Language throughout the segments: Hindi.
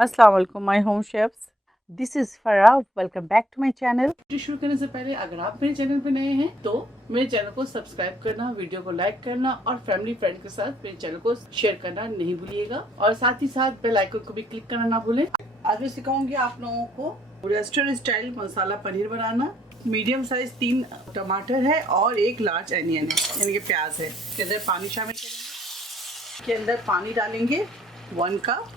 अस्सलाम वालेकुम my home chefs, this is Farah. Welcome back to my channel. शुरू करने से पहले अगर आप मेरे चैनल पे नए हैं तो मेरे चैनल को सब्सक्राइब करना, वीडियो को लाइक करना और फैमिली फ्रेंड के साथ मेरे चैनल को शेयर करना नहीं भूलिएगा और साथ ही साथ बेल आइकन को भी क्लिक करना ना भूलें। आज मैं सिखाऊंगी आप लोगों को रेस्टोरेंट स्टाइल मसाला पनीर बनाना। मीडियम साइज 3 टमाटर है और 1 लार्ज अनियन है, यानी कि प्याज है। इसके अंदर पानी शामिल करेंगे। इसके अंदर पानी डालेंगे 1 कप।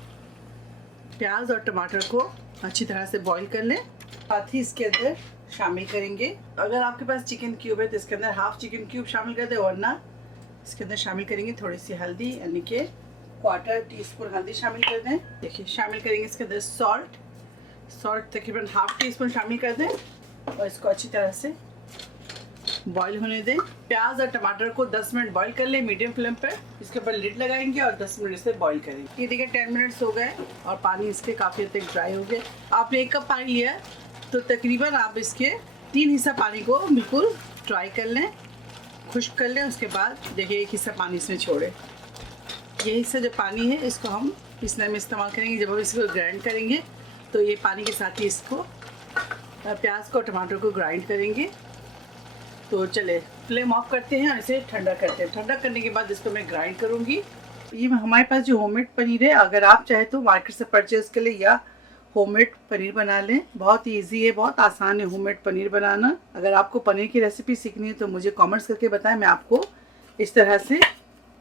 प्याज और टमाटर को अच्छी तरह से बॉईल कर लें। साथ ही इसके अंदर शामिल करेंगे, अगर आपके पास चिकन क्यूब है तो इसके अंदर हाफ चिकन क्यूब शामिल कर दें, वरना इसके अंदर शामिल करेंगे थोड़ी सी हल्दी, यानी कि 1/4 टीस्पून हल्दी शामिल कर दें। देखिए शामिल करेंगे इसके अंदर सॉल्ट तकरीबन हाफ टीस्पून शामिल कर दें और इसको अच्छी तरह से बॉईल होने दें। प्याज और टमाटर को 10 मिनट बॉईल कर लें मीडियम फ्लेम पर। इसके ऊपर लिड लगाएंगे और 10 मिनट से बॉईल करेंगे। ये देखिए 10 मिनट्स हो गए और पानी इसके काफ़ी हद तक ड्राई हो गया। आपने 1 कप पानी लिया तो तकरीबन आप इसके 3 हिस्सा पानी को बिल्कुल ड्राई कर लें, खुश्क कर लें। उसके बाद देखिए 1 हिस्सा पानी इसमें छोड़े। ये हिस्सा जो पानी है इसको हम पीसने में इस्तेमाल करेंगे। जब हम इसको ग्राइंड करेंगे तो ये पानी के साथ ही इसको प्याज को टमाटर को ग्राइंड करेंगे। तो चले फ्लेम ऑफ करते हैं और इसे ठंडा करते हैं। ठंडा करने के बाद इसको मैं ग्राइंड करूँगी। ये हमारे पास जो होममेड पनीर है, अगर आप चाहे तो मार्केट से परचेज़ कर लें या होममेड पनीर बना लें। बहुत ईजी है, बहुत आसान है होममेड पनीर बनाना। अगर आपको पनीर की रेसिपी सीखनी है तो मुझे कमेंट्स करके बताएं, मैं आपको इस तरह से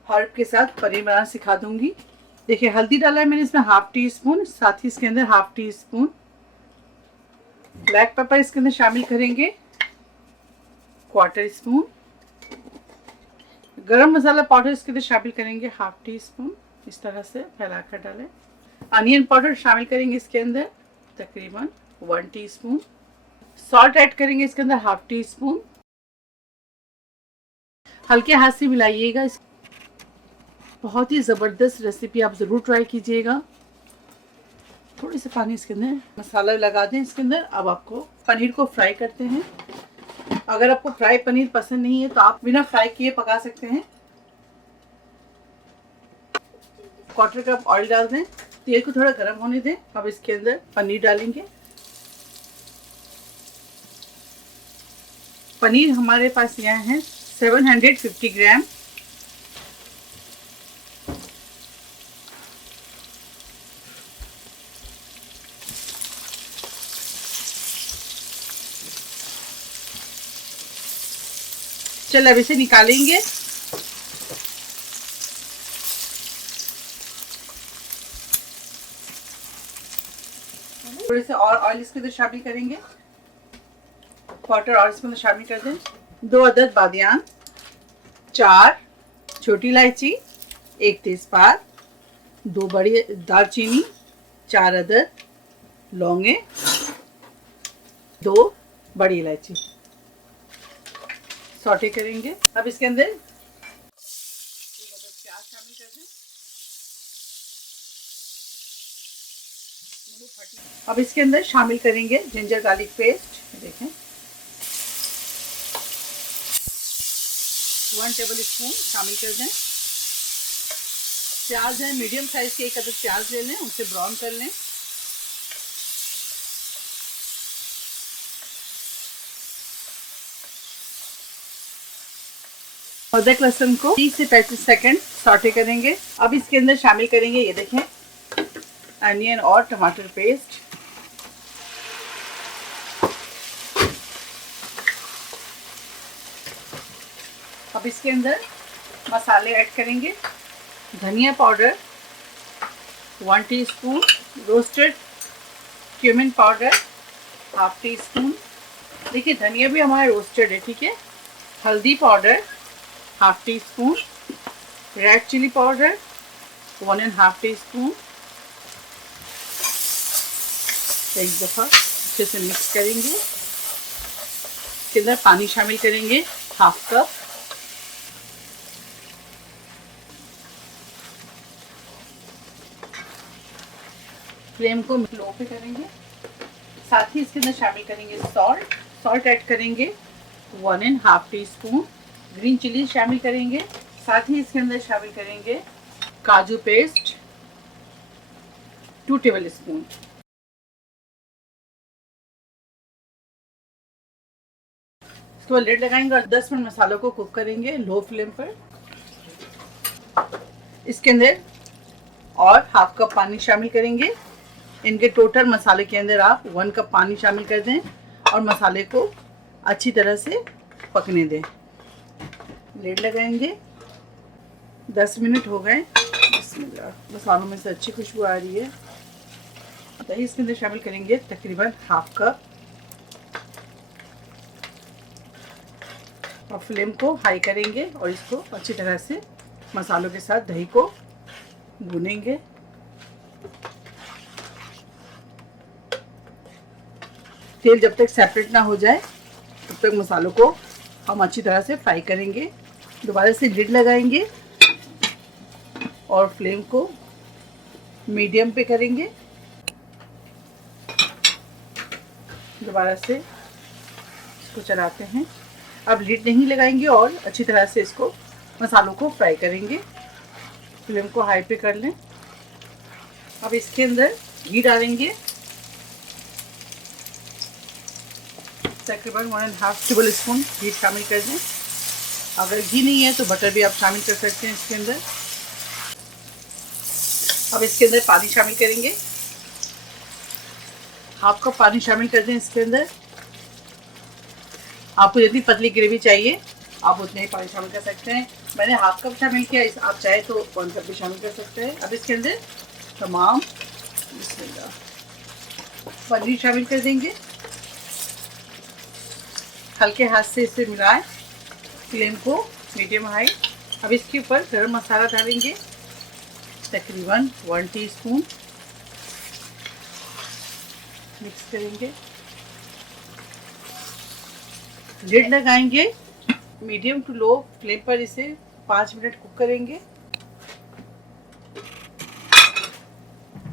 हर्ब के साथ पनीर बनाना सिखा दूँगी। देखिए हल्दी डाला है मैंने इसमें हाफ टी स्पून, साथ ही इसके अंदर half tea spoon black pepper इसके अंदर शामिल करेंगे, 1/4 स्पून गरम मसाला पाउडर इसके अंदर शामिल करेंगे, हाफ टी स्पून। इस तरह से फैलाकर डालें। अनियन पाउडर शामिल करेंगे इसके अंदर तकरीबन 1 टीस्पून। सॉल्ट ऐड करेंगे इसके अंदर हाफ टी स्पून। हल्के हाथ से मिलाइएगा। बहुत ही ज़बरदस्त रेसिपी, आप ज़रूर ट्राई कीजिएगा। थोड़ी सी पानी इसके अंदर मसाला लगा दें इसके अंदर। अब आपको पनीर को फ्राई करते हैं। अगर आपको फ्राई पनीर पसंद नहीं है तो आप बिना फ्राई किए पका सकते हैं। 1/4 कप ऑयल डाल दें, तेल को थोड़ा गर्म होने दें। अब इसके अंदर पनीर डालेंगे। पनीर हमारे पास यहाँ है 750 ग्राम। चल अब इसे निकालेंगे। थोड़े से और ऑयल इसके अंदर शामिल करेंगे, 1/4 और इसके अंदर शामिल कर दें। 2 अदद बादियान, 4 छोटी इलायची, 1 तेजपात, 2 बड़ी दालचीनी, 4 अदद लौंगे, 2 बड़ी इलायची। सॉटे करेंगे। अब इसके अंदर 1 अदद प्याज शामिल कर दें। अब इसके अंदर शामिल करेंगे जिंजर गार्लिक पेस्ट। देखें 1 टेबल स्पून शामिल कर दें। प्याज है मीडियम साइज के 1 अदद प्याज ले लें, उसे ब्राउन कर लें। अदरक लहसुन को 30 से 35 सेकंड सॉटे करेंगे। अब इसके अंदर शामिल करेंगे, ये देखें, अनियन और टमाटर पेस्ट। अब इसके अंदर मसाले ऐड करेंगे। धनिया powder 1 teaspoon, roasted cumin powder half teaspoon. देखिए धनिया भी हमारा रोस्टेड है, ठीक है। हल्दी powder half teaspoon, red chili powder 1.5 teaspoon. एक दफ़ा अच्छे से मिक्स करेंगे। इसके अंदर पानी शामिल करेंगे, हाफ कप। फ्लेम को लो पे करेंगे। साथ ही इसके अंदर शामिल करेंगे सॉल्ट ऐड करेंगे 1.5 टीस्पून। ग्रीन चिली शामिल करेंगे। साथ ही इसके अंदर शामिल करेंगे काजू पेस्ट 2 टेबल स्पून। इसके बाद लिड लगाएंगे और 10 मिनट मसालों को कुक करेंगे लो फ्लेम पर। इसके अंदर और हाफ कप पानी शामिल करेंगे। इनके टोटल मसाले के अंदर आप 1 कप पानी शामिल कर दें और मसाले को अच्छी तरह से पकने दें। लिड लगाएंगे। 10 मिनट हो गए। बिस्मिल्लाह, मसालों में से अच्छी खुशबू आ रही है। दही इसके अंदर शामिल करेंगे तकरीबन हाफ कप और फ्लेम को हाई करेंगे और इसको अच्छी तरह से मसालों के साथ दही को भूनेंगे। तेल जब तक सेपरेट ना हो जाए तब तक मसालों को हम अच्छी तरह से फ्राई करेंगे। दोबारा से लिड लगाएंगे और फ्लेम को मीडियम पे करेंगे। दोबारा से इसको चलाते हैं। अब लिड नहीं लगाएंगे और अच्छी तरह से इसको मसालों को फ्राई करेंगे। फ्लेम को हाई पे कर लें। अब इसके अंदर घी डालेंगे तकरीबन 1.5 टेबल स्पून घी शामिल कर दें। अगर घी नहीं है तो बटर भी आप शामिल कर सकते हैं इसके अंदर। अब इसके अंदर पानी शामिल करेंगे। हाफ कप पानी शामिल कर दें इसके अंदर। आपको जितनी पतली ग्रेवी चाहिए आप उतने ही पानी शामिल कर सकते हैं। मैंने हाफ कप शामिल किया, आप चाहे तो 1 कप भी शामिल कर सकते हैं। अब इसके अंदर तमाम पनीर शामिल कर देंगे। हल्के हाथ से इसे मिलाएं। फ्लेम को मीडियम हाई। अब इसके ऊपर गरम मसाला डालेंगे तकरीबन 1 टीस्पून। मिक्स करेंगे। लिड लगाएंगे। मीडियम टू लो फ्लेम पर इसे 5 मिनट कुक करेंगे।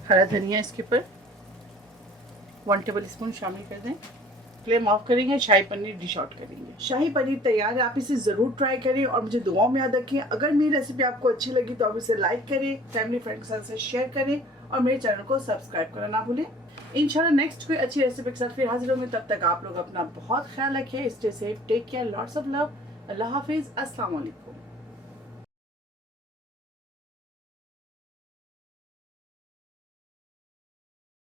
हरा धनिया इसके ऊपर 1 टेबल स्पून शामिल कर दें। फ्लेम ऑफ करेंगे। शाही पनीर डिश आउट करेंगे। शाही पनीर तैयार है। आप इसे ज़रूर ट्राई करें और मुझे दुआओं में याद रखें। अगर मेरी रेसिपी आपको अच्छी लगी तो आप इसे लाइक करें, फैमिली फ्रेंड के साथ शेयर करें और मेरे चैनल को सब्सक्राइब करना ना भूलें। इंशाल्लाह नेक्स्ट कोई अच्छी रेसिपी के साथ फिर हाजिर होंगे। तब तक आप लोग अपना बहुत ख्याल रखें। Stay safe, take care, lots of love. अल्लाह हाफिज़। अस्सलाम वालेकुम।